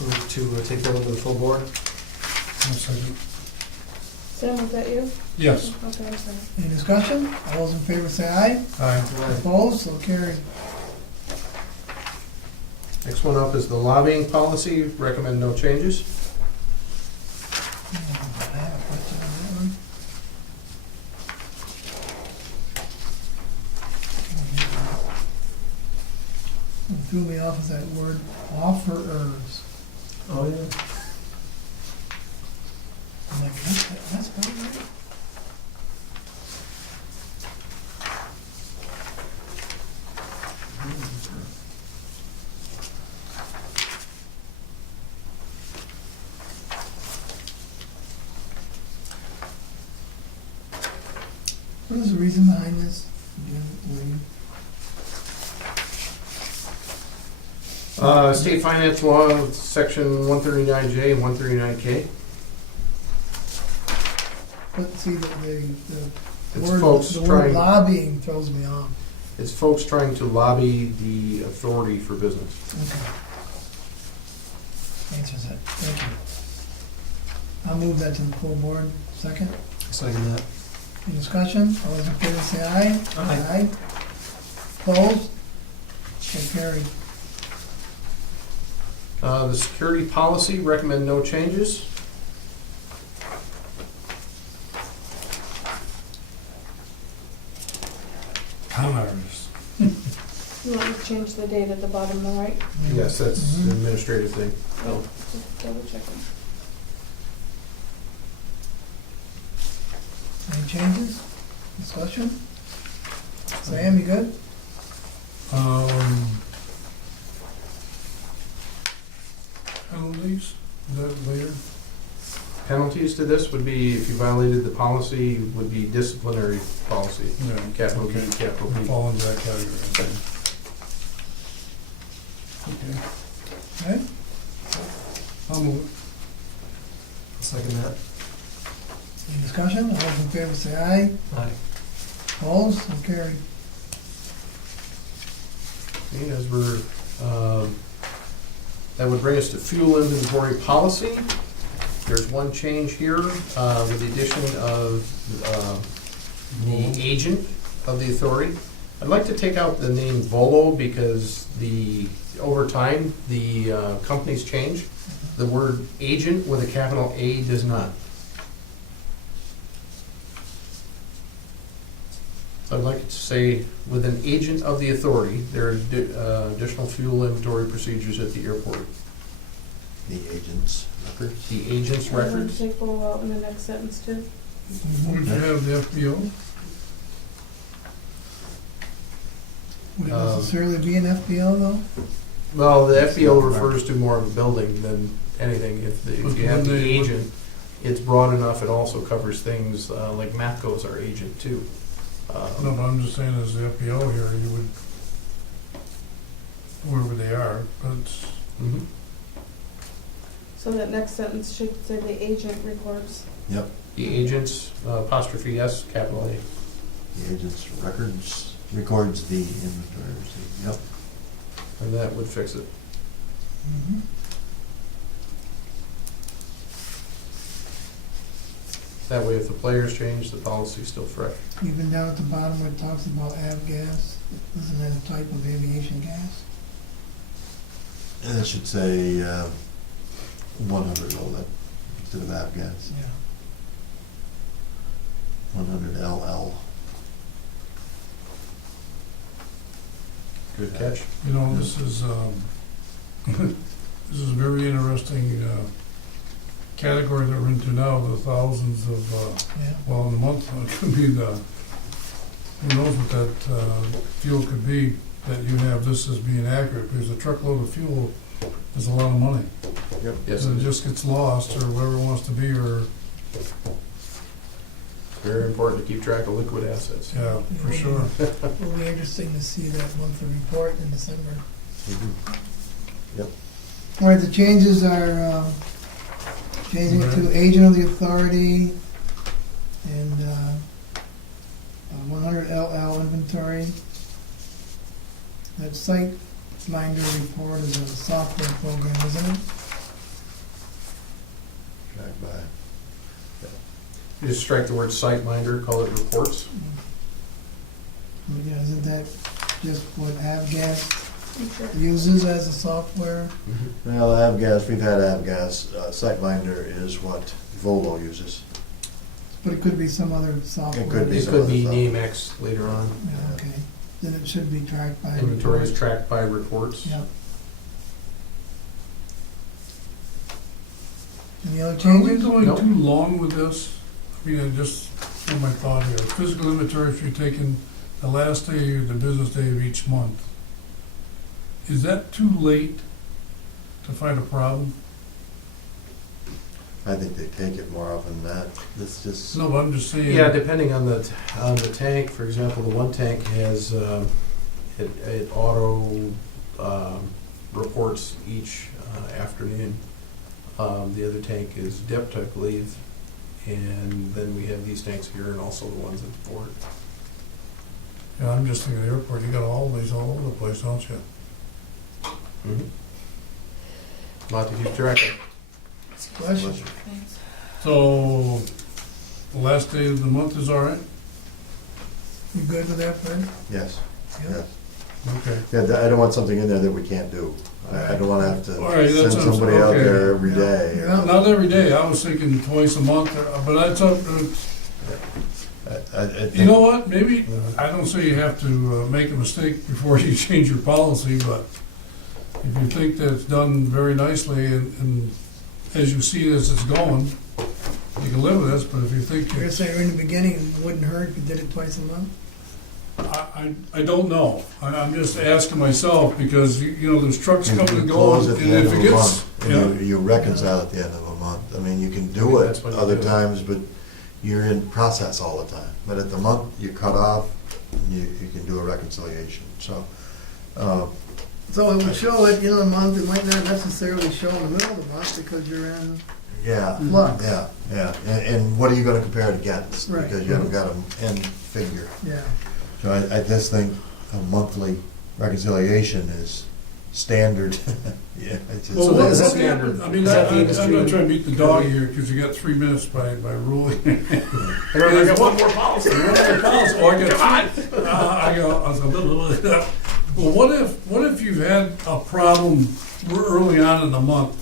Move to take that one to the full board. I'll second. Sam, was that you? Yes. Okay, I'm sorry. Any discussion? All those in favor say aye. Aye. Opposed? So carried. Next one up is the lobbying policy. Recommend no changes. I have a question on that one. What threw me off is that word offerers. Oh, yeah. I'm like, that's about right. What is the reason behind this? William? State finance law, section 139J and 139K. But see, the It's word, folks the word trying, lobbying throws me off. it's folks trying to lobby the authority for business. Okay. Answers it, thank you. I'll move that to the full board. Second, Second that. any discussion? All those in favor say aye. Aye. Opposed? So carried. The security policy, recommend no changes. Con-artists. You want me to change the date at the bottom, though, right? Yes, that's an Mhm. administrative thing. Oh, just double checking. Any changes? Discussion? Sam, you good? Penalties, is that later? Penalties to this would be, if you violated the policy, would be disciplinary policy. Yeah. Capital B, Okay. capital B. Fall into that category. Okay. Okay. I'll move it. Second that. Any discussion? All those in favor say aye. Aye. Opposed? So carried. Okay, as we're, that would bring us to fuel inventory policy. There's one change here, with the addition of, the agent of the authority. I'd like to take out the name Volo because over time, the companies change. The word agent with a capital A does not. So I'd like it to say, with an agent of the authority, there are additional fuel inventory procedures at the airport. The agent's records. The agent's And then records. take Volo out in the next sentence, too. Would you have the FBO? Would it necessarily be an FPL though? Well, the FBO refers to more of a building than anything. If you have the agent, it's broad enough, it also covers things, like Matco's our agent too. No, but I'm just saying as the FBO here, you would, wherever they are, but it's, Mhm. So that next sentence should say the agent records. Yep, The agent's, apostrophe S, capital A. the agent's records records the inventory receipt. Yep. And that would fix it. Mhm. That way, if the players change, the policy's still fresh. Even down at the bottom where it talks about avgas, isn't that a type of aviation gas? And it should say 100 though, that instead of avgas. Yeah. 100 LL. Good catch. you know, this is, this is a very interesting, category that we're into now, the thousands of, Yeah. well, in a month, it could be who knows what that, fuel could be, that you have this as being accurate, because a truckload of fuel is a lot of money. Yes, And it it's just gets lost, or whatever it wants to be, or, very important to keep track of liquid assets. yeah, for sure. It'll be interesting to see that monthly report in December. Yep. All right, the changes are, changing it to agent of the authority and, 100 LL inventory. That site minder report is a software program, isn't it? Tracked by. You just strike the word SiteMinder, call it reports. Yeah, isn't that just what avgas Sure. uses as a software? Well, avgas, we've had avgas. SiteMinder is what Volo uses. But it could be some other software. It could be It some could other be stuff. NameX later on. Yeah, okay. Then it should be tracked by. Inventory is report. tracked by reports. Yep. Any other Are we changes? going Nope. too long with this? I mean, I just, for my thought here, physical inventory, if you're taking the last day of the business day of each month, is that too late to find a problem? I think they take it more often than that. It's just, No, but I'm just saying. Yeah, depending on the tank, for example, the one tank has, it auto reports each afternoon. The other tank is dip leave, and then we have these tanks here and also the ones at the port. Yeah, I'm just thinking of the airport, you got all these all over the place, don't you? Lot to keep track of. Question? Thanks. So, the last day of the month is all right? You good with that, Fred? yes, yes. Okay. Yeah, I don't want something in there that we can't do. I don't wanna have All right, to that's send what I'm somebody saying. out Okay. there every Yeah. day. Yeah. Not every day, I was thinking twice a month, but that's up, I you think, know what, maybe, I don't say you have to make a mistake before you change your policy, but if you think that it's done very nicely and as you see it as it's going, you can live with this, but if you think You're it's, saying in the beginning, it wouldn't hurt if you did it twice a month? I don't know. I'm just asking myself because, you know, there's trucks you coming and close going, at and the end if of it a gets, month, yeah. and you reconcile at the end of a month. I mean, you can I do mean, it that's what you other do. times, but you're in process all the time. But at the month, you cut off, and you can do a reconciliation, so. So it would show at the end of the month, it might not necessarily show in the middle of the month because you're in Yeah, flux. yeah. And what are you gonna compare it against? Right. Because you haven't got an end figure. Yeah. So I just think a monthly reconciliation is standard. Yeah, it's just. Well, So what is that happened, I mean, is that the I'm industry- not trying to beat the dog here, because you got 3 minutes by ruling. I got one more policy. One other policy. Oh, I got three. I was a little. Well, what if you've had a problem early on in the month,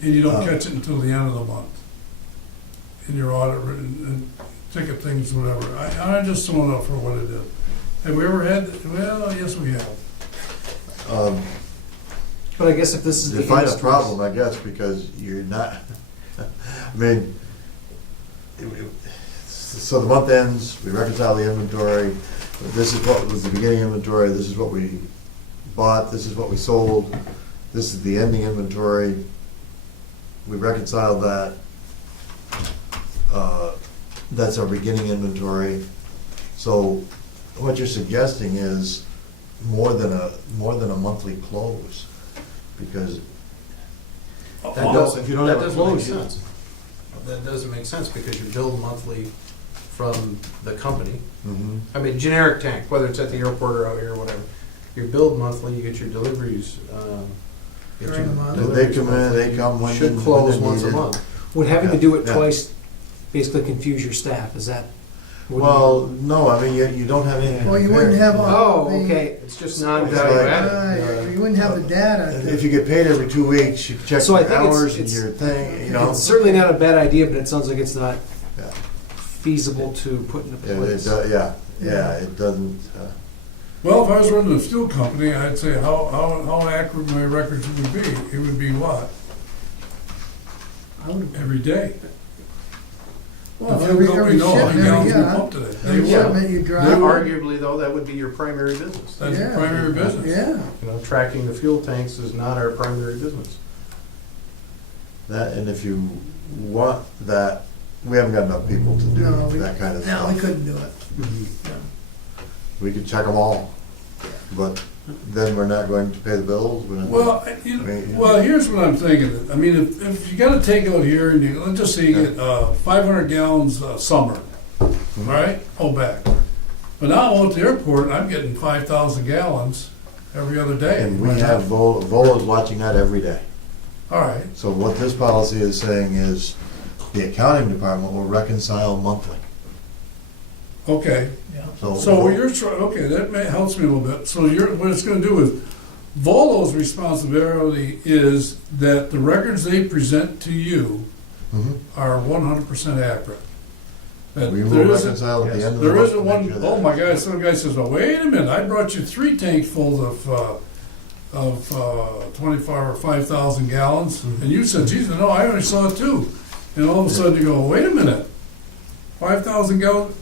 and you don't catch it until the end of the month, in your audit, and ticket things, whatever. I just don't know for what it is. Have we ever had, well, yes, we have. But I guess if this is the Define a industry's- problem, I guess, because you're not, I mean, so the month ends, we reconcile the inventory, this is what was the beginning inventory, this is what we bought, this is what we sold, this is the ending inventory, we reconcile that, that's our beginning inventory. So what you're suggesting is more than a monthly close, because That Well, doesn't, if you don't that have a doesn't make close, you- sense. That doesn't make sense because you're billed monthly from the company. Mhm. I mean, generic tank, whether it's at the airport or out here or whatever. You're billed monthly, you get your deliveries. Get your During the month. They deliveries come in, monthly. they come when Should when close they're once a needed. month. Would having to do it Yeah. twice basically confuse your staff? Is that? Well, no, I mean, you don't have anything. Well, you wouldn't have all Oh, the. okay. It's just Non-value non-value added. added. You wouldn't have the data. If you get paid every 2 weeks, you check So I your think it's- hours and it's- your thing, you know. It's certainly not a bad idea, but it sounds like it's not Yeah. feasible to put into place. Yeah, it doesn't, Well, if I was running a steel company, I'd say how accurate my records would be. It would be what? I would- Every day. Well, The every fuel company know how many shipment, gallons we yeah. pumped today. They Every would. shipment you Then drive. arguably though, that would be your primary business. That's the Yeah. primary business. Yeah. You know, tracking the fuel tanks is not our primary business. that, and if you want that, we haven't got enough people to No, do that kind of No, we stuff. couldn't do it. No. We could check them all, but then we're not going to pay the bills. we're not- Well, well, here's what I'm thinking. I mean, if you got a takeout here and you, let's just say you get 500 gallons summer, all right? Oh, back. But now I'm at the airport, I'm getting 5,000 gallons every other day. And we have Vola's watching that every day. All right. So what this policy is saying is the accounting department will reconcile monthly. Okay. Yeah. So what you're trying, okay, that helps me a little bit. So what it's gonna do is, Volo's responsibility is that the records they present to you Mhm. are 100% accurate. That We there will isn't- reconcile at the yes, end of the There month. isn't to make one, sure oh that- my God, some guy says, well, wait a minute, I brought you 3 tanks full of of 25 or 5,000 gallons, and you said, geez, no, I already saw it too. And all of a sudden you go, wait a minute, 5,000 gallons?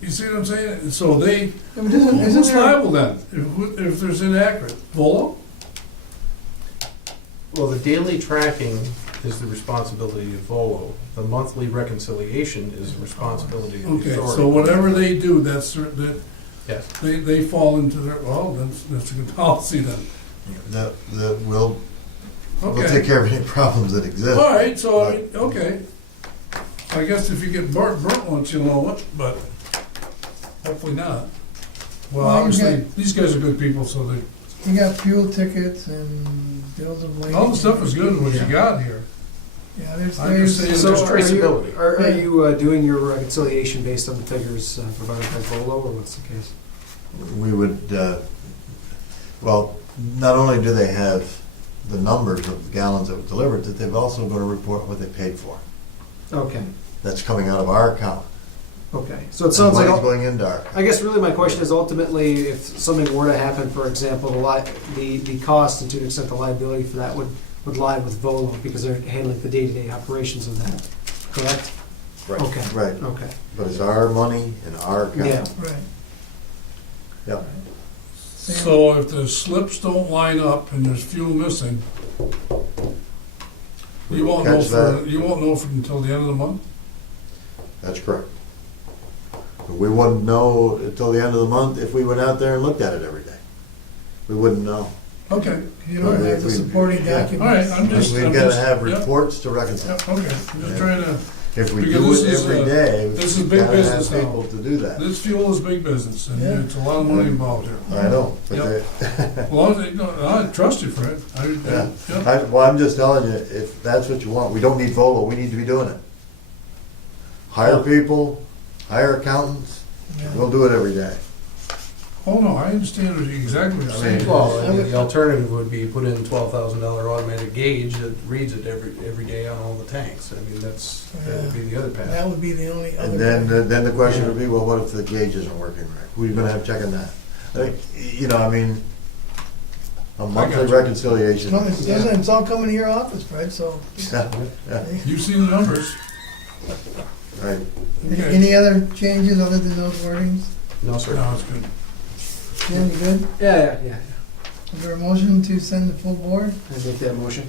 You see what I'm saying? And so they, I mean, isn't who's there, liable then, if there's inaccurate? Volo? Well, the daily tracking is the responsibility of VOLO. The monthly reconciliation is the responsibility of the Okay, authority. so whatever they do, that, Yes. they fall into their, well, that's a good policy then. We'll take Okay, care of any problems that exist. all right, so, I mean, okay. I guess if you get burnt once, you'll know it, but hopefully not. Well, Well, you obviously, get- these guys are good people, so they, you got fuel tickets and bills of lading. all the stuff is good, what you got here. Yeah, there's, I'm just saying- So There's are you, traceability. are you doing your reconciliation based on the figures provided by Volo, or what's the case? We would, well, not only do they have the numbers of the gallons that were delivered, that they've also got to report what they paid for. Okay, That's coming out of our account. okay. So it sounds like, Money's going into our account. I guess really my question is ultimately, if something were to happen, for example, the cost and to an extent the liability for that would lie with Volo because they're handling the day-to-day operations of that, correct? Right. Okay. Right, Okay, but it's our money in our account. yeah. right. Yep. So if the slips don't line up and there's fuel missing, you won't know Catch that. until the end of the month? That's correct. But we wouldn't know until the end of the month if we went out there and looked at it every day. We wouldn't know. Okay, You don't have the supporting Yeah. documents. all right, I'm just, We've got to have yep, reports to reconcile. yep, okay, I'm just trying to, If we Because do this it is, every day, this is we've big got to have business now. people to do that. this fuel is big business, and Yeah. it's a lot of money involved here. I know, but Yep. they, Well, I trust you, Fred. Yeah. Yep. well, I'm just telling you, if that's what you want, we don't need Volo, we need to be doing it. Hire people, hire accountants, Yeah. we'll do it every day. Oh, no, I understand exactly what you're I saying. mean, Well, and the alternative would be put in $12,000 automatic gauge that reads it every day on all the tanks. I mean, that would be the other path. That would be the only other. And then the question would be, well, what if the gauge isn't working right? Who are you gonna have checking that? A monthly got you. reconciliation. It's all coming to your office, Fred, so. Yeah, yeah, You've seen the numbers. right. Okay. Any other changes other than those wordings? No, sir. No, it's good. Jim, you good? Yeah. Is there a motion to send the full board? I make that motion.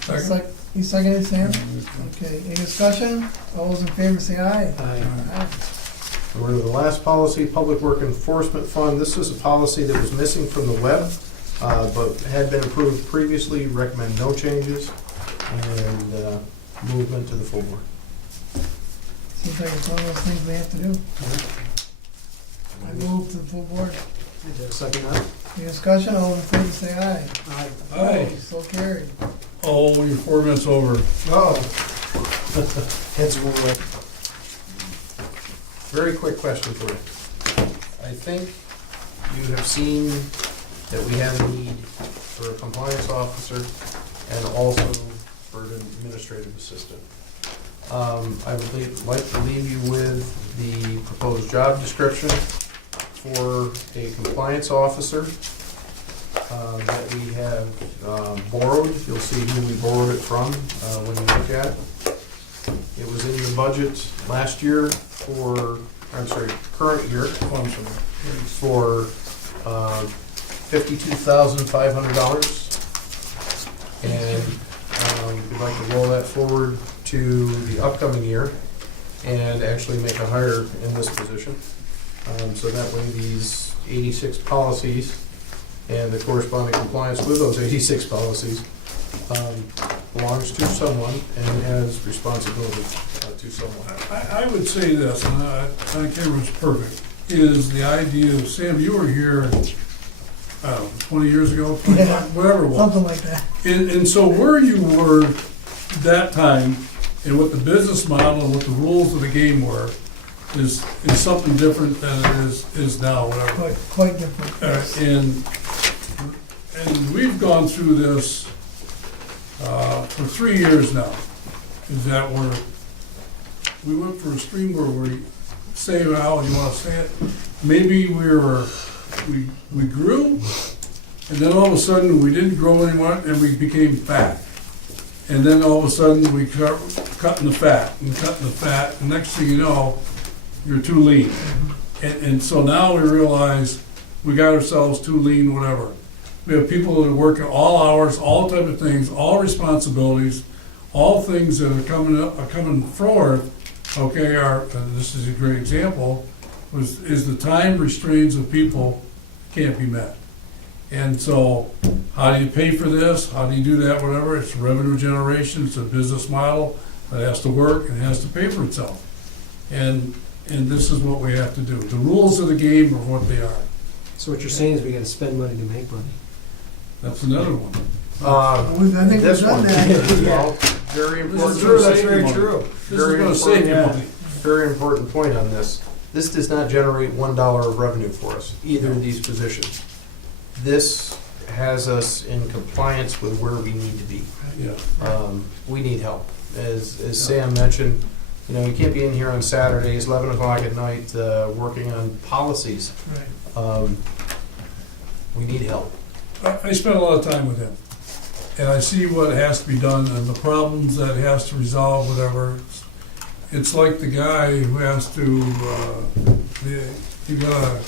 Second? You seconded, Sam? Okay, any discussion? All those in favor say aye. Aye. Aye. We're to the last policy, Public Work Enforcement Fund. This is a policy that was missing from the web, but had been approved previously. Recommend no changes and movement to the full board. Seems like it's one of those things we have to do. I move to the full board. Second that? Any discussion? All those in favor say aye. Aye. Aye. So carried. Oh, you're 4 minutes over. Oh. Heads will win. Very quick question for you. I think you have seen that we have a need for a compliance officer and also for an administrative assistant. I would like to leave you with the proposed job description for a compliance officer that we have borrowed. You'll see who we borrowed it from when you look at it. It was in the budget last year current year Oh, I'm sorry. for $52,500. And we'd like to roll that forward to the upcoming year and actually make a hire in this position. So that way these 86 policies and the corresponding compliance with those 86 policies belongs to someone and has responsibility to someone. I would say this, and I think everyone's perfect, is the idea of, Sam, you were here, I don't know, 20 years ago, 25, Yeah. whatever it was. Something like that. And so where you were that time and what the business model and what the rules of the game were is something different than it is now, whatever. Quite different. And we've gone through this for 3 years now. Is that we went for a stream where we say how you want to say it. Maybe we grew, And then all of a sudden, we didn't grow anymore, and we became fat. And then all of a sudden, we start cutting the fat, and next thing you know, you're too lean. And so now we realize we got ourselves too lean, whatever. We have people that are working all hours, all type of things, all responsibilities, all things that are coming forward, okay, and this is a great example, is the time restraints of people can't be met. And so, how do you pay for this? How do you do that, whatever? It's revenue generation, it's a business model that has to work and has to pay for itself. And this is what we have to do. The rules of the game are what they are. So what you're saying is we gotta spend money to make money. That's another one. I think This we've done one, that. well, very This important. is true, that's save very money. true. This is Very gonna save you important, money. Very important point on this. This does not generate $1 of revenue for us, either of these positions. This has us in compliance with where we need to be. Yeah. We need help. As Sam mentioned, you know, you can't be in here on Saturdays, 11 o'clock at night, working on policies. Right. We need help. I spend a lot of time with him, and I see what has to be done and the problems that he has to resolve, whatever. It's like the guy who has to, you gotta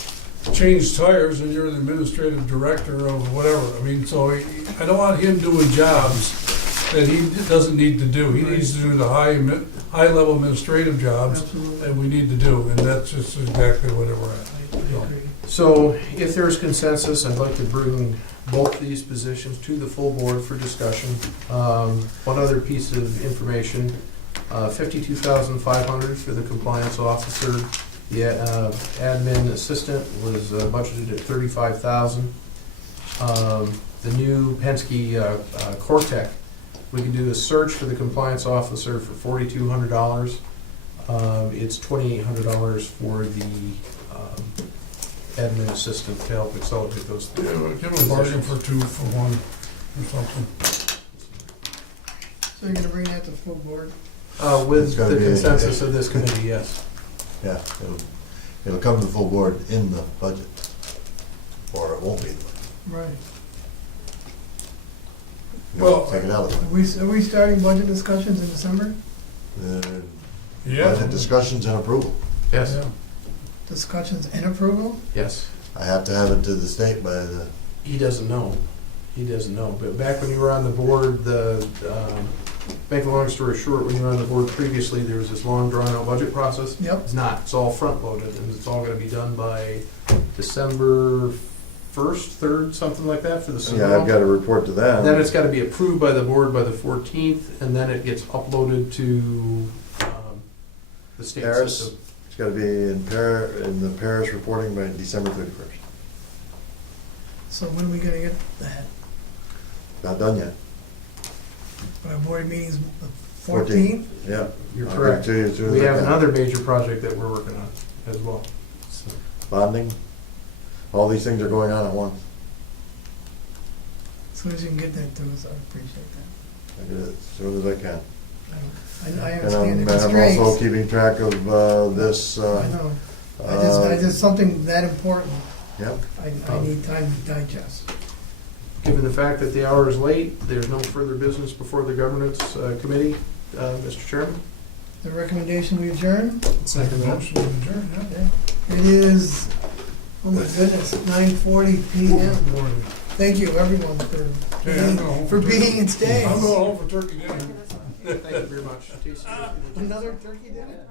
change tires and you're the administrative director of whatever. I mean, so I don't want him doing jobs that he doesn't need to do. He needs to do the high-level administrative jobs Absolutely. that we need to do, and that's just exactly where we're at. I agree. So if there's consensus, I'd like to bring both these positions to the full board for discussion. One other piece of information, $52,500 for the compliance officer. The admin assistant was budgeted at $35,000. The new Penske Cortec, we can do a search for the compliance officer for $4,200. It's $2,800 for the admin assistant to help accelerate those Yeah, things. we'll give him a bargain for two for one or something. So you're gonna bring that to full board? With It's gotta the be- consensus of this committee, yes. Yeah, it'll come to the full board in the budget, or it won't be. Right. Well, Take it out of Are we starting budget discussions in December? the Yeah. budget discussions and approval. Yes, Yeah. Discussions and approval? yes. I have to have it to the state by the, He doesn't know. He doesn't know. But back when you were on the board, make a long story short, when you were on the board previously, there was this long drawn out budget process. Yep. It's not. It's all front loaded and it's all gonna be done by December 1st, 3rd, something like that for the Super yeah, Bowl. I've got to report to them. Then it's gotta be approved by the board by the 14th, and then it gets uploaded to the state Paris. system. It's gotta be in the Paris reporting by December 31st. So when are we gonna get that? Not done yet. Our board meeting's the 14th. 14th? Yeah. You're I'll correct. get it to you as soon as We I have can. another major project that we're working on as well. So, Bonding. All these things are going on at once. As soon as you can get that to us, I appreciate that. I get it as soon as I can. I And understand the I'm also constraints. keeping track of this. I know. I just, something that important, Yep. I need time to digest. Given the fact that the hour is late, there's no further business before the governance committee, Mr. Chairman. The recommendation we adjourn? Second that. Motion to adjourn, yeah. It is, oh my goodness, 9:40 PM. Morning. Thank you, everyone, Okay, I'm going home for turkey. being and staying. I'm going home for turkey dinner. Thank you very much. Another turkey dinner?